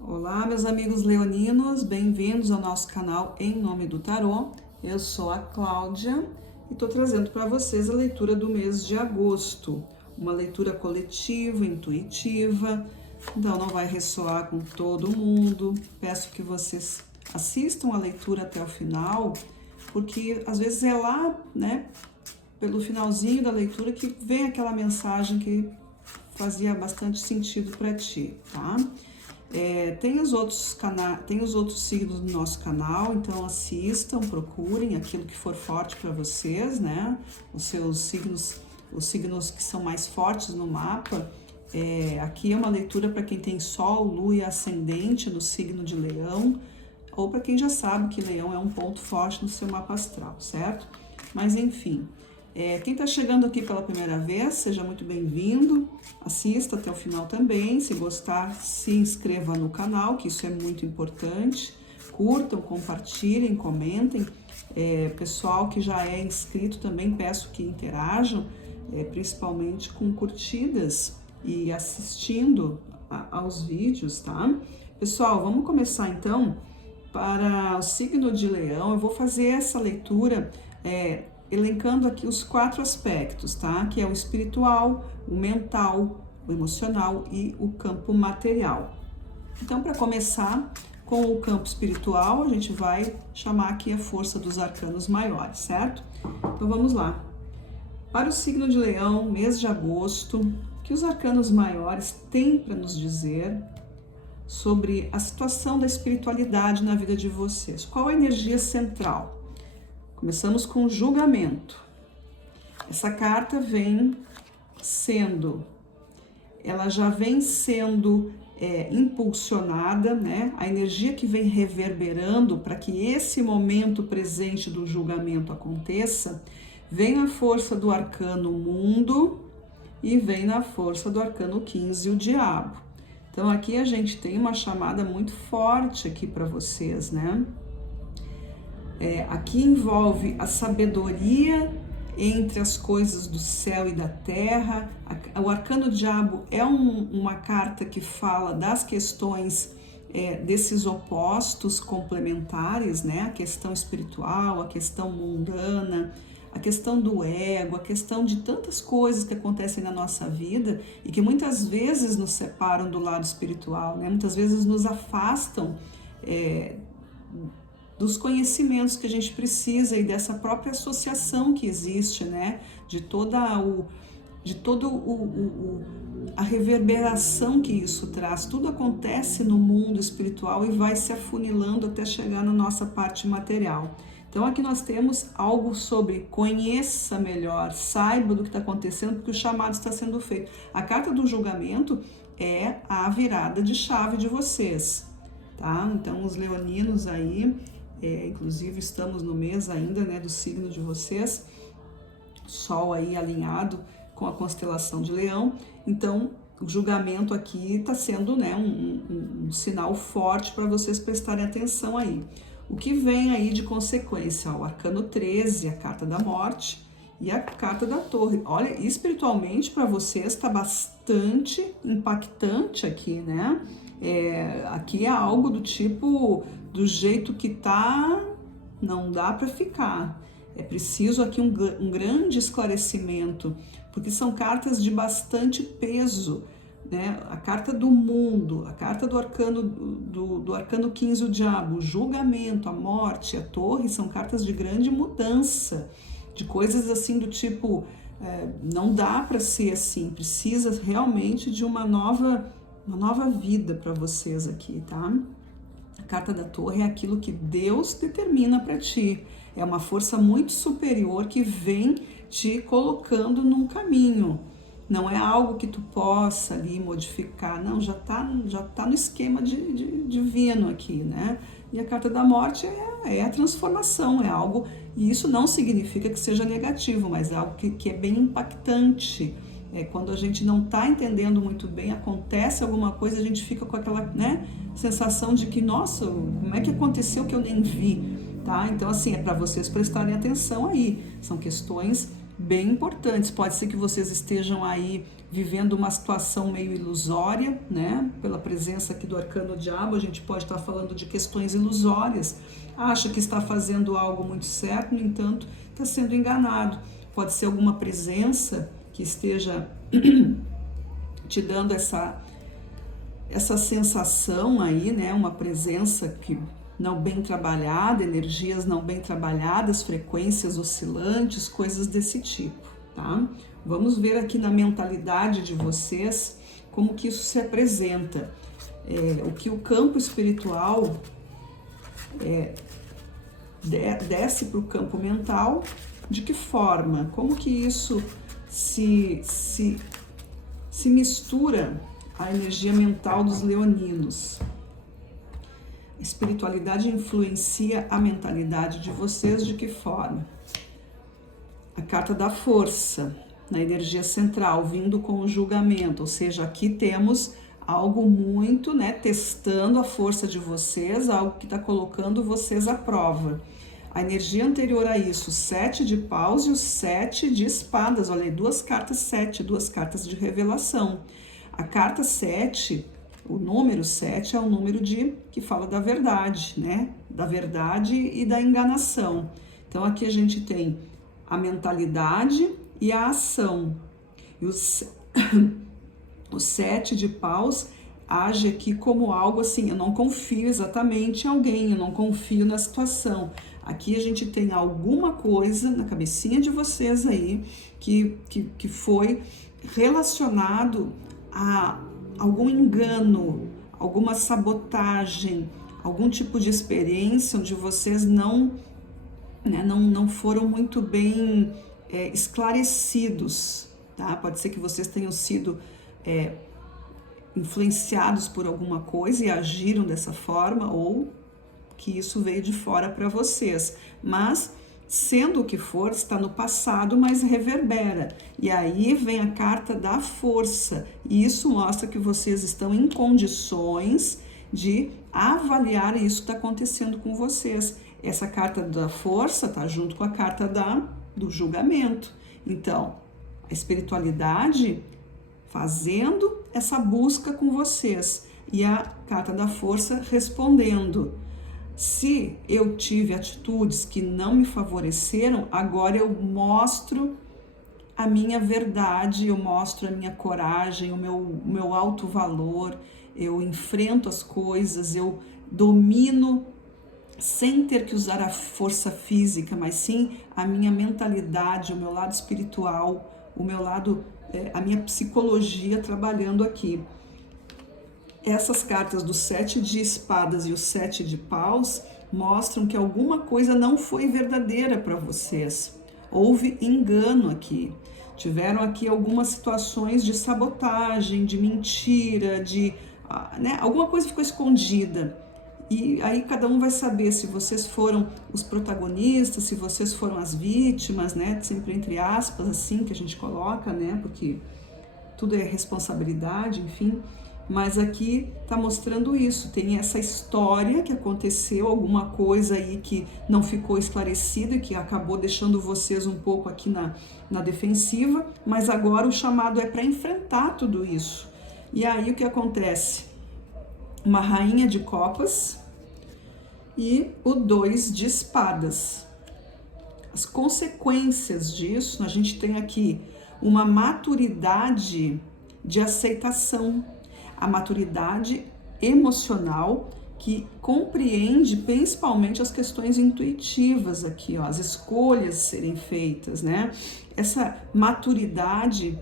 Olá, meus amigos leoninos, bem-vindos ao nosso canal Em Nome do Tarô. Eu sou a Cláudia e estou trazendo para vocês a leitura do mês de agosto. Uma leitura coletiva, intuitiva, então não vai ressoar com todo mundo. Peço que vocês assistam a leitura até o final, porque às vezes é lá, né, pelo finalzinho da leitura que vem aquela mensagem que fazia bastante sentido para ti, tá? Tem os outros signos do nosso canal, então assistam, procurem aquilo que for forte para vocês, né? Os signos que são mais fortes no mapa. Aqui é uma leitura para quem tem Sol, Lua e Ascendente no signo de Leão, ou para quem já sabe que Leão é um ponto forte no seu mapa astral, certo? Mas enfim. Quem está chegando aqui pela primeira vez, seja muito bem-vindo, assista até o final também, se gostar, se inscreva no canal, que isso é muito importante, curtam, compartilhem, comentem, pessoal que já é inscrito também peço que interajam, principalmente com curtidas e assistindo aos vídeos, tá? Pessoal, vamos começar então. Para o signo de Leão, eu vou fazer essa leitura elencando aqui os 4 aspectos, tá? Que é o espiritual, o mental, o emocional e o campo material. Então, para começar com o campo espiritual, a gente vai chamar aqui a força dos arcanos maiores, certo? Então, vamos lá. Para o signo de Leão, mês de agosto, o que os arcanos maiores têm para nos dizer sobre a situação da espiritualidade na vida de vocês? Qual a energia central? Começamos com o julgamento. Essa carta ela já vem sendo impulsionada, né? A energia que vem reverberando para que esse momento presente do julgamento aconteça, vem a força do arcano mundo e vem na força do arcano 15, o diabo. Então aqui a gente tem uma chamada muito forte aqui para vocês, né? Aqui envolve a sabedoria entre as coisas do céu e da terra. O arcano diabo é uma carta que fala das questões desses opostos complementares, né? A questão espiritual, a questão mundana, a questão do ego, a questão de tantas coisas que acontecem na nossa vida e que muitas vezes nos separam do lado espiritual, né? Muitas vezes nos afastam dos conhecimentos que a gente precisa e dessa própria associação que existe, né? De toda a reverberação que isso traz. Tudo acontece no mundo espiritual e vai se afunilando até chegar na nossa parte material. Então aqui nós temos algo sobre conheça melhor, saiba do que está acontecendo, porque o chamado está sendo feito. A carta do julgamento é a virada de chave de vocês, tá? Então os leoninos aí, inclusive estamos no mês ainda, né, do signo de vocês, Sol aí alinhado com a constelação de Leão, então o julgamento aqui está sendo, né, um sinal forte para vocês prestarem atenção aí. O que vem aí de consequência? O arcano 13, a carta da morte e a carta da torre. Olha, espiritualmente para vocês está bastante impactante aqui, né? Aqui é algo do tipo, do jeito que tá, não dá para ficar. É preciso aqui um grande esclarecimento, porque são cartas de bastante peso, né? A carta do mundo, a carta do arcano 15, o diabo, o julgamento, a morte, a torre, são cartas de grande mudança, de coisas assim do tipo, não dá para ser assim, precisa realmente de uma nova vida para vocês aqui, tá? A carta da torre é aquilo que Deus determina para ti. É uma força muito superior que vem te colocando num caminho. Não é algo que tu possa ali modificar, não, já tá no esquema divino aqui, né? E a carta da morte é a transformação, é algo, e isso não significa que seja negativo, mas é algo que é bem impactante. Quando a gente não está entendendo muito bem, acontece alguma coisa, a gente fica com aquela, né, sensação de que, nossa, como é que aconteceu que eu nem vi, tá? Então, assim, é para vocês prestarem atenção aí. São questões bem importantes. Pode ser que vocês estejam aí vivendo uma situação meio ilusória, né? Pela presença aqui do arcano diabo, a gente pode estar falando de questões ilusórias. Acha que está fazendo algo muito certo, no entanto, está sendo enganado. Pode ser alguma presença que esteja te dando essa sensação aí, né? Uma presença que não bem trabalhada, energias não bem trabalhadas, frequências oscilantes, coisas desse tipo, tá? Vamos ver aqui na mentalidade de vocês como que isso se apresenta. O que o campo espiritual desce para o campo mental, de que forma? Como que isso se mistura à energia mental dos leoninos? A espiritualidade influencia a mentalidade de vocês de que forma? A carta da força, na energia central, vindo com o julgamento, ou seja, aqui temos algo muito, né, testando a força de vocês, algo que está colocando vocês à prova. A energia anterior a isso, 7 de paus e o 7 de espadas, olha aí, duas cartas 7, duas cartas de revelação. A carta 7, o número 7 é o número que fala da verdade, né? Da verdade e da enganação. Então aqui a gente tem a mentalidade e a ação. E o 7 de paus age aqui como algo assim, eu não confio exatamente em alguém, eu não confio na situação. Aqui a gente tem alguma coisa na cabecinha de vocês aí que foi relacionado a algum engano, alguma sabotagem, algum tipo de experiência onde vocês não foram muito bem esclarecidos, tá? Pode ser que vocês tenham sido influenciados por alguma coisa e agiram dessa forma, ou que isso veio de fora para vocês, mas sendo o que for, está no passado, mas reverbera. E aí vem a carta da força, e isso mostra que vocês estão em condições de avaliar isso que está acontecendo com vocês. Essa carta da força está junto com a carta do julgamento. Então, a espiritualidade fazendo essa busca com vocês e a carta da força respondendo. Se eu tive atitudes que não me favoreceram, agora eu mostro a minha verdade, eu mostro a minha coragem, o meu alto valor, eu enfrento as coisas, eu domino sem ter que usar a força física, mas sim a minha mentalidade, o meu lado espiritual, o meu lado, a minha psicologia trabalhando aqui. Essas cartas do 7 de espadas e o 7 de paus mostram que alguma coisa não foi verdadeira para vocês. Houve engano aqui. Tiveram aqui algumas situações de sabotagem, de mentira, alguma coisa ficou escondida. E aí cada um vai saber se vocês foram os protagonistas, se vocês foram as vítimas, né? Sempre entre aspas, assim que a gente coloca, né? Porque tudo é responsabilidade, enfim. Mas aqui está mostrando isso, tem essa história que aconteceu, alguma coisa aí que não ficou esclarecida, que acabou deixando vocês um pouco aqui na defensiva, mas agora o chamado é para enfrentar tudo isso. E aí o que acontece? Uma rainha de copas e o 2 de espadas. As consequências disso, a gente tem aqui uma maturidade de aceitação, a maturidade emocional que compreende principalmente as questões intuitivas aqui, ó, as escolhas serem feitas, né? Essa maturidade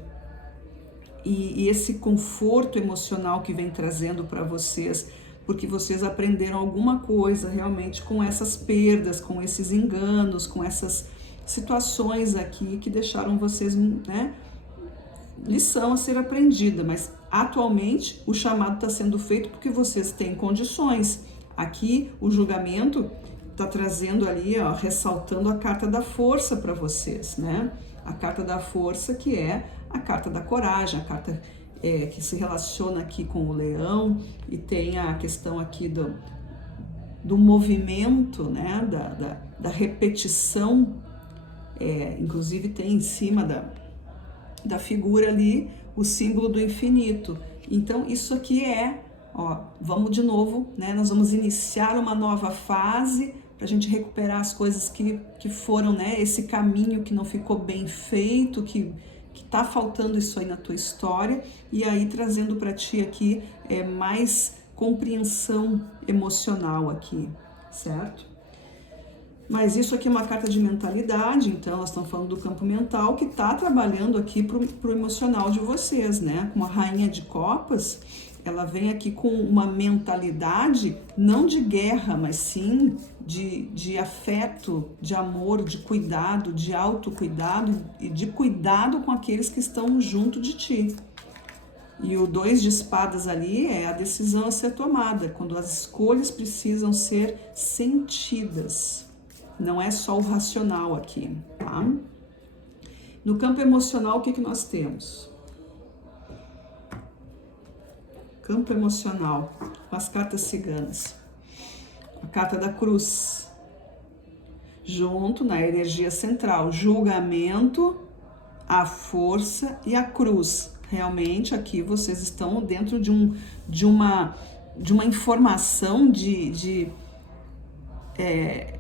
e esse conforto emocional que vem trazendo para vocês, porque vocês aprenderam alguma coisa realmente com essas perdas, com esses enganos, com essas situações aqui que deixaram vocês, né? Lição a ser aprendida, mas atualmente o chamado está sendo feito porque vocês têm condições. Aqui o julgamento está trazendo ali, ó, ressaltando a carta da força para vocês, né? A carta da força, que é a carta da coragem, a carta que se relaciona aqui com o leão, e tem a questão aqui do movimento, né? Da repetição Inclusive tem em cima da figura ali o símbolo do infinito. Então isso aqui vamos de novo, né? Nós vamos iniciar uma nova fase para a gente recuperar as coisas que foram, né? Esse caminho que não ficou bem feito, que tá faltando isso aí na tua história, e aí trazendo para ti aqui mais compreensão emocional aqui, certo? Mas isso aqui é uma carta de mentalidade, então nós estamos falando do campo mental que está trabalhando aqui pro emocional de vocês, né? Como a rainha de copas, ela vem aqui com uma mentalidade não de guerra, mas sim de afeto, de amor, de cuidado, de autocuidado e de cuidado com aqueles que estão junto de ti. E o 2 de espadas ali é a decisão a ser tomada, quando as escolhas precisam ser sentidas. Não é só o racional aqui, tá? No campo emocional, o que nós temos? Campo emocional, com as cartas ciganas. A carta da cruz. Junto na energia central, julgamento, a força e a cruz. Realmente aqui vocês estão dentro de uma informação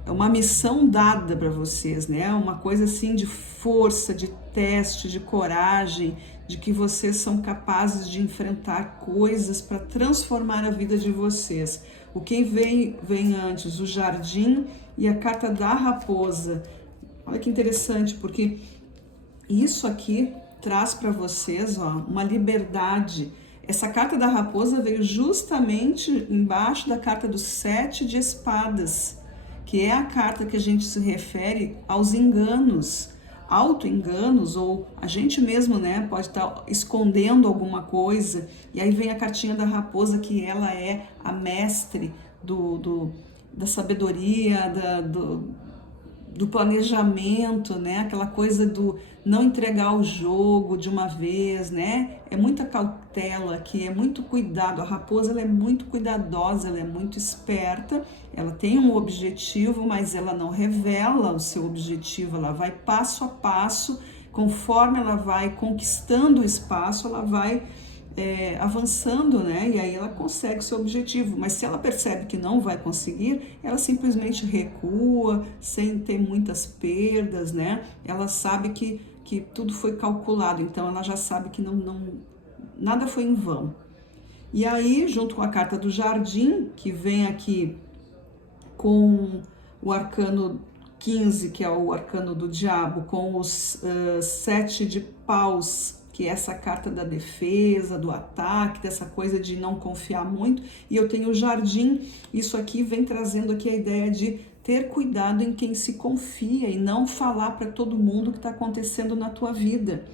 uma missão dada para vocês, né? Uma coisa assim de força, de teste, de coragem, de que vocês são capazes de enfrentar coisas para transformar a vida de vocês. O que vem antes? O jardim e a carta da raposa. Olha que interessante, porque isso aqui traz para vocês uma liberdade. Essa carta da raposa veio justamente embaixo da carta do 7 de espadas, que é a carta que a gente se refere aos enganos, auto-enganos, ou a gente mesmo, né, pode estar escondendo alguma coisa. E aí vem a cartinha da raposa, que ela é a mestre da sabedoria, do planejamento, né? Aquela coisa do não entregar o jogo de uma vez, né? É muita cautela aqui, é muito cuidado. A raposa, ela é muito cuidadosa, ela é muito esperta, ela tem um objetivo, mas ela não revela o seu objetivo, ela vai passo a passo, conforme ela vai conquistando o espaço, ela vai avançando, né? E aí ela consegue o seu objetivo. Mas se ela percebe que não vai conseguir, ela simplesmente recua, sem ter muitas perdas, né? Ela sabe que tudo foi calculado, então ela já sabe que nada foi em vão. E aí, junto com a carta do jardim, que vem aqui com o arcano 15, que é o arcano do diabo, com os 7 de paus, que é essa carta da defesa, do ataque, dessa coisa de não confiar muito. E eu tenho o jardim, isso aqui vem trazendo aqui a ideia de ter cuidado em quem se confia e não falar para todo mundo o que está acontecendo na tua vida.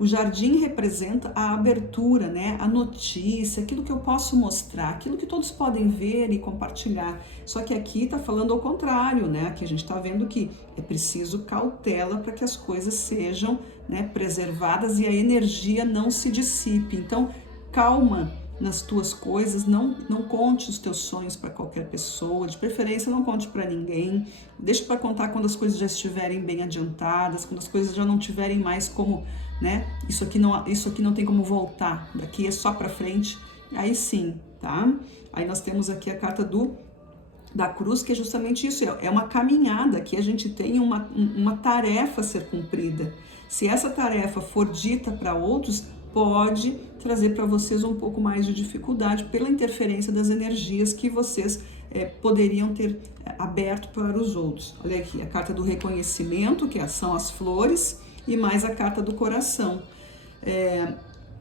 O jardim representa a abertura, né? A notícia, aquilo que eu posso mostrar, aquilo que todos podem ver e compartilhar. Só que aqui está falando ao contrário, né? Aqui a gente está vendo que é preciso cautela para que as coisas sejam, né, preservadas e a energia não se dissipe. Então, calma nas tuas coisas, não conte os teus sonhos para qualquer pessoa, de preferência não conte para ninguém, deixa para contar quando as coisas já estiverem bem adiantadas, quando as coisas já não tiverem mais como, né, isso aqui não tem como voltar, daqui é só para frente, aí sim, tá? Aí nós temos aqui a carta da cruz, que é justamente isso, é uma caminhada, aqui a gente tem uma tarefa a ser cumprida. Se essa tarefa for dita para outros, pode trazer para vocês um pouco mais de dificuldade pela interferência das energias que vocês poderiam ter aberto para os outros. Olha aqui, a carta do reconhecimento, que são as flores, e mais a carta do coração.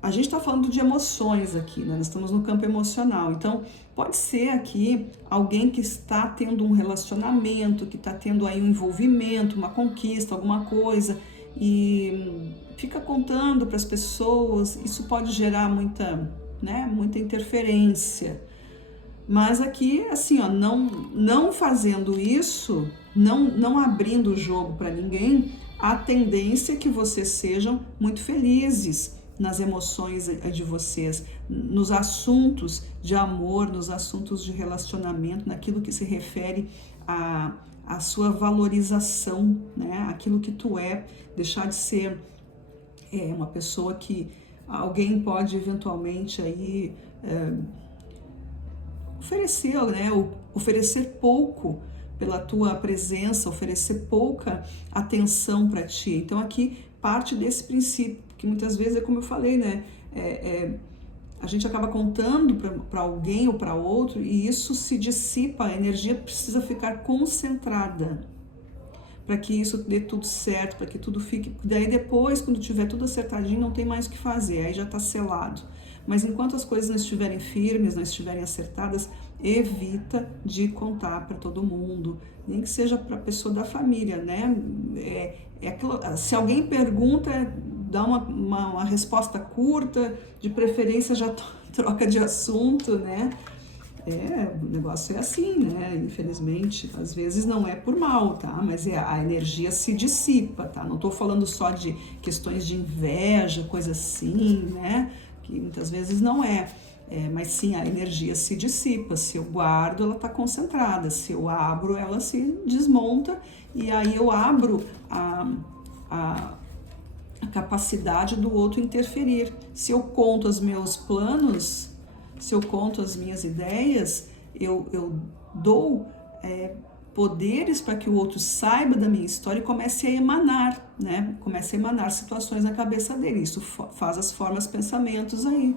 A gente está falando de emoções aqui, né? Nós estamos no campo emocional. Então, pode ser aqui alguém que está tendo um relacionamento, que está tendo aí um envolvimento, uma conquista, alguma coisa, e fica contando para as pessoas. Isso pode gerar muita interferência. Mas aqui, assim, ó, não fazendo isso, não abrindo o jogo para ninguém, a tendência é que vocês sejam muito felizes, nas emoções de vocês, nos assuntos de amor, nos assuntos de relacionamento, naquilo que se refere a sua valorização, né? Aquilo que tu é, deixar de ser uma pessoa que alguém pode eventualmente aí oferecer, né? Oferecer pouco pela tua presença, oferecer pouca atenção para ti. Então aqui parte desse princípio, que muitas vezes é como eu falei, né? A gente acaba contando para alguém ou para outro e isso se dissipa, a energia precisa ficar concentrada para que isso dê tudo certo, para que tudo fique... Daí depois, quando tiver tudo acertadinho, não tem mais o que fazer, aí já está selado. Mas enquanto as coisas não estiverem firmes, não estiverem acertadas, evita de contar para todo mundo, nem que seja para a pessoa da família, né? Se alguém pergunta, dá uma resposta curta, de preferência já troca de assunto, né? O negócio é assim, né? Infelizmente, às vezes não é por mal, tá? Mas a energia se dissipa, tá? Não tô falando só de questões de inveja, coisa assim, né? Que muitas vezes não mas sim, a energia se dissipa. Se eu guardo, ela tá concentrada. Se eu abro, ela se desmonta. E aí eu abro a capacidade do outro interferir. Se eu conto os meus planos, se eu conto as minhas ideias, eu dou poderes para que o outro saiba da minha história e comece a emanar, né? Comece a emanar situações na cabeça dele. Isso faz as formas, pensamentos aí.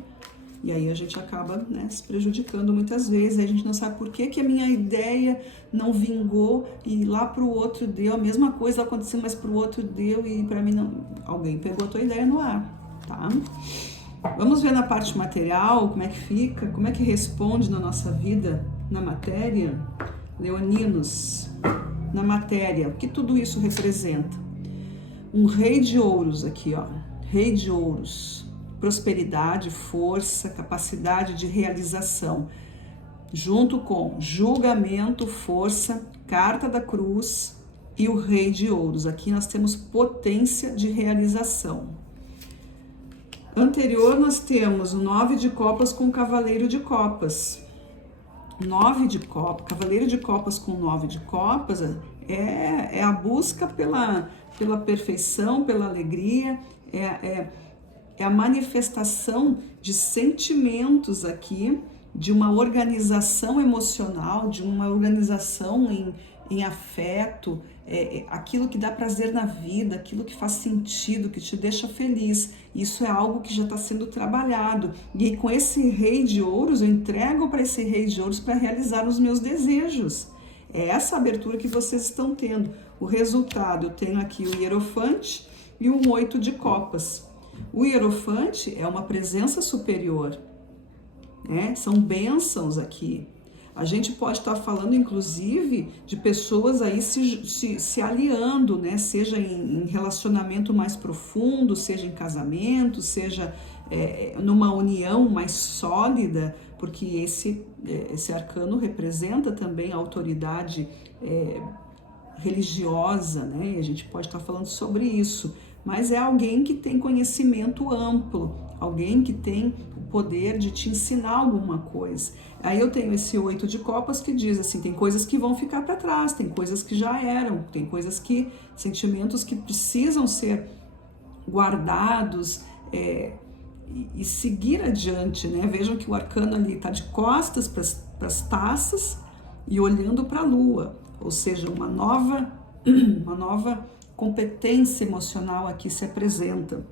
E aí a gente acaba, né, se prejudicando muitas vezes. A gente não sabe por que a minha ideia não vingou e lá pro outro deu. A mesma coisa aconteceu, mas pro outro deu e para mim não. Alguém pegou a tua ideia no ar, tá? Vamos ver na parte material como é que fica, como é que responde na nossa vida, na matéria. Leoninos, na matéria, o que tudo isso representa? Um rei de ouros aqui, ó. Rei de ouros. Prosperidade, força, capacidade de realização. Junto com julgamento, força, carta da cruz e o rei de ouros. Aqui nós temos potência de realização. Anterior nós temos o 9 de copas com o cavaleiro de copas. 9 de copas, cavaleiro de copas com 9 de copas é a busca pela perfeição, pela alegria, é a manifestação de sentimentos aqui, de uma organização emocional, de uma organização em afeto, aquilo que dá prazer na vida, aquilo que faz sentido, que te deixa feliz. Isso é algo que já está sendo trabalhado. E com esse rei de ouros, eu entrego para esse rei de ouros para realizar os meus desejos. É essa abertura que vocês estão tendo. O resultado, eu tenho aqui o hierofante e um 8 de copas. O hierofante é uma presença superior, né? São bênçãos aqui. A gente pode estar falando, inclusive, de pessoas aí se aliando, né? Seja em relacionamento mais profundo, seja em casamento, seja numa união mais sólida, porque esse arcano representa também a autoridade religiosa, né? E a gente pode estar falando sobre isso. Mas é alguém que tem conhecimento amplo, alguém que tem o poder de te ensinar alguma coisa. Aí eu tenho esse 8 de copas que diz assim, tem coisas que vão ficar para trás, tem coisas que já eram, tem coisas que, sentimentos que precisam ser guardados e seguir adiante, né? Vejam que o arcano ali está de costas para as taças e olhando para a lua, ou seja, uma nova competência emocional aqui se apresenta.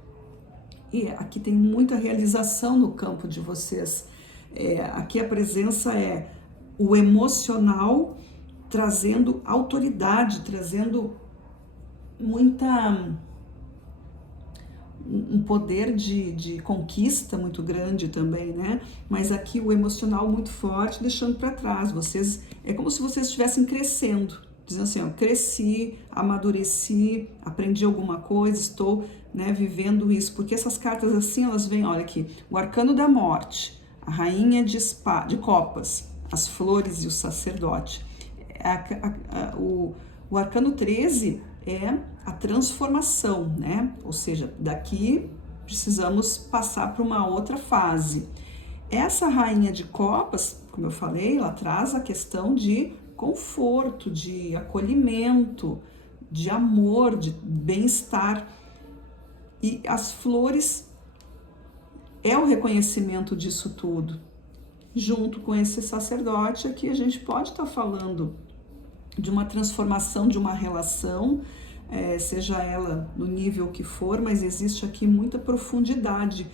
E aqui tem muita realização no campo de vocês. Aqui a presença é o emocional trazendo autoridade, trazendo um poder de conquista muito grande também, né? Mas aqui o emocional muito forte, deixando para trás. Vocês, é como se vocês estivessem crescendo. Dizendo assim, ó, cresci, amadureci, aprendi alguma coisa, estou, né, vivendo isso. Porque essas cartas assim, elas vêm, olha aqui, o arcano da morte, a rainha de copas, as flores e o sacerdote. O arcano 13 é a transformação, né? Ou seja, daqui precisamos passar para uma outra fase. Essa rainha de copas, como eu falei, ela traz a questão de conforto, de acolhimento, de amor, de bem-estar. E as flores é o reconhecimento disso tudo. Junto com esse sacerdote aqui, a gente pode estar falando de uma transformação de uma relação, seja ela no nível que for, mas existe aqui muita profundidade,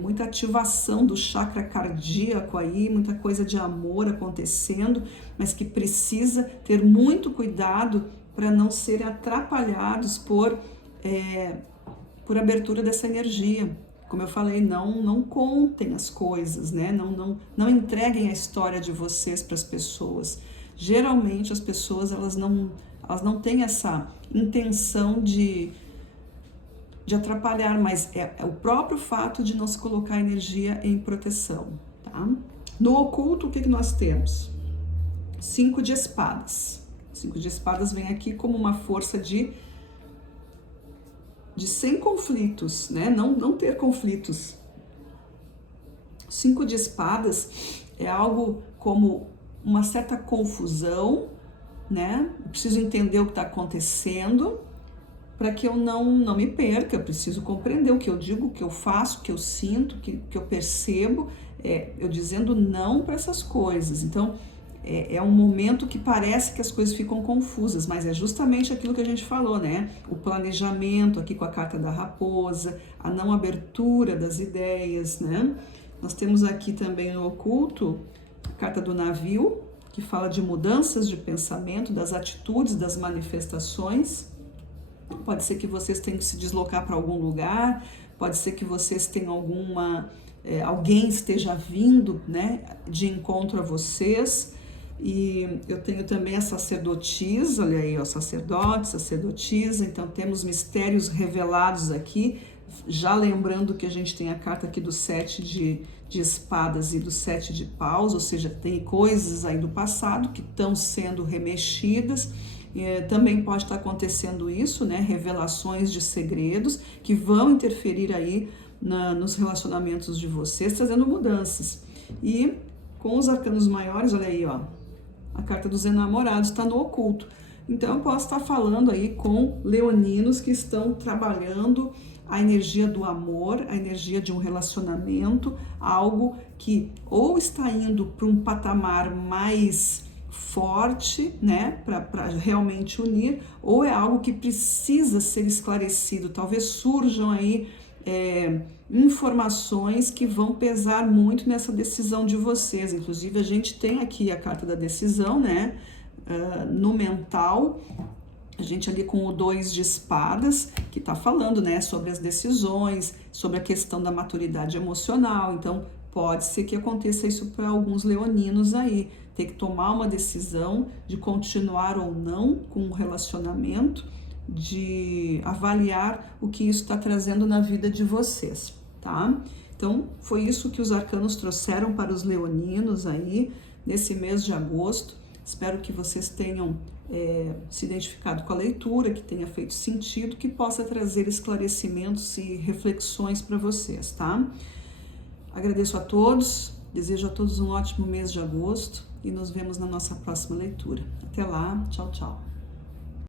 muita ativação do chakra cardíaco aí, muita coisa de amor acontecendo, mas que precisa ter muito cuidado para não serem atrapalhados por abertura dessa energia. Como eu falei, não contem as coisas, né? Não entreguem a história de vocês para as pessoas. Geralmente as pessoas elas não têm essa intenção de atrapalhar, mas é o próprio fato de não se colocar energia em proteção, tá? No oculto, o que nós temos? 5 de espadas. 5 de espadas vem aqui como uma força de sem conflitos, né? Não ter conflitos. 5 de espadas é algo como uma certa confusão, né? Eu preciso entender o que está acontecendo para que eu não me perca. Eu preciso compreender o que eu digo, o que eu faço, o que eu sinto, o que eu percebo, eu dizendo não para essas coisas. Então, é um momento que parece que as coisas ficam confusas, mas é justamente aquilo que a gente falou, né? O planejamento aqui com a carta da raposa, a não abertura das ideias, né? Nós temos aqui também no oculto a carta do navio, que fala de mudanças de pensamento, das atitudes, das manifestações. Pode ser que vocês tenham que se deslocar para algum lugar, pode ser que vocês tenham alguém esteja vindo, né, de encontro a vocês. E eu tenho também a sacerdotisa, olha aí, ó, sacerdote, sacerdotisa, então temos mistérios revelados aqui, já lembrando que a gente tem a carta aqui do 7 de espadas e do 7 de paus, ou seja, tem coisas aí do passado que estão sendo remexidas. Também pode estar acontecendo isso, né, revelações de segredos que vão interferir aí nos relacionamentos de vocês, trazendo mudanças. E com os arcanos maiores, olha aí, ó, a carta dos enamorados está no oculto. Então eu posso estar falando aí com leoninos que estão trabalhando a energia do amor, a energia de um relacionamento, algo que ou está indo para um patamar mais forte, né, para realmente unir, ou é algo que precisa ser esclarecido. Talvez surjam aí informações que vão pesar muito nessa decisão de vocês. Inclusive a gente tem aqui a carta da decisão, né, no mental, a gente ali com o 2 de espadas, que está falando, né, sobre as decisões, sobre a questão da maturidade emocional. Então pode ser que aconteça isso para alguns leoninos aí, ter que tomar uma decisão de continuar ou não com um relacionamento, de avaliar o que isso está trazendo na vida de vocês, tá? Então, foi isso que os arcanos trouxeram para os leoninos aí, nesse mês de agosto. Espero que vocês tenham se identificado com a leitura, que tenha feito sentido, que possa trazer esclarecimentos e reflexões para vocês, tá? Agradeço a todos, desejo a todos um ótimo mês de agosto e nos vemos na nossa próxima leitura. Até lá, tchau, tchau.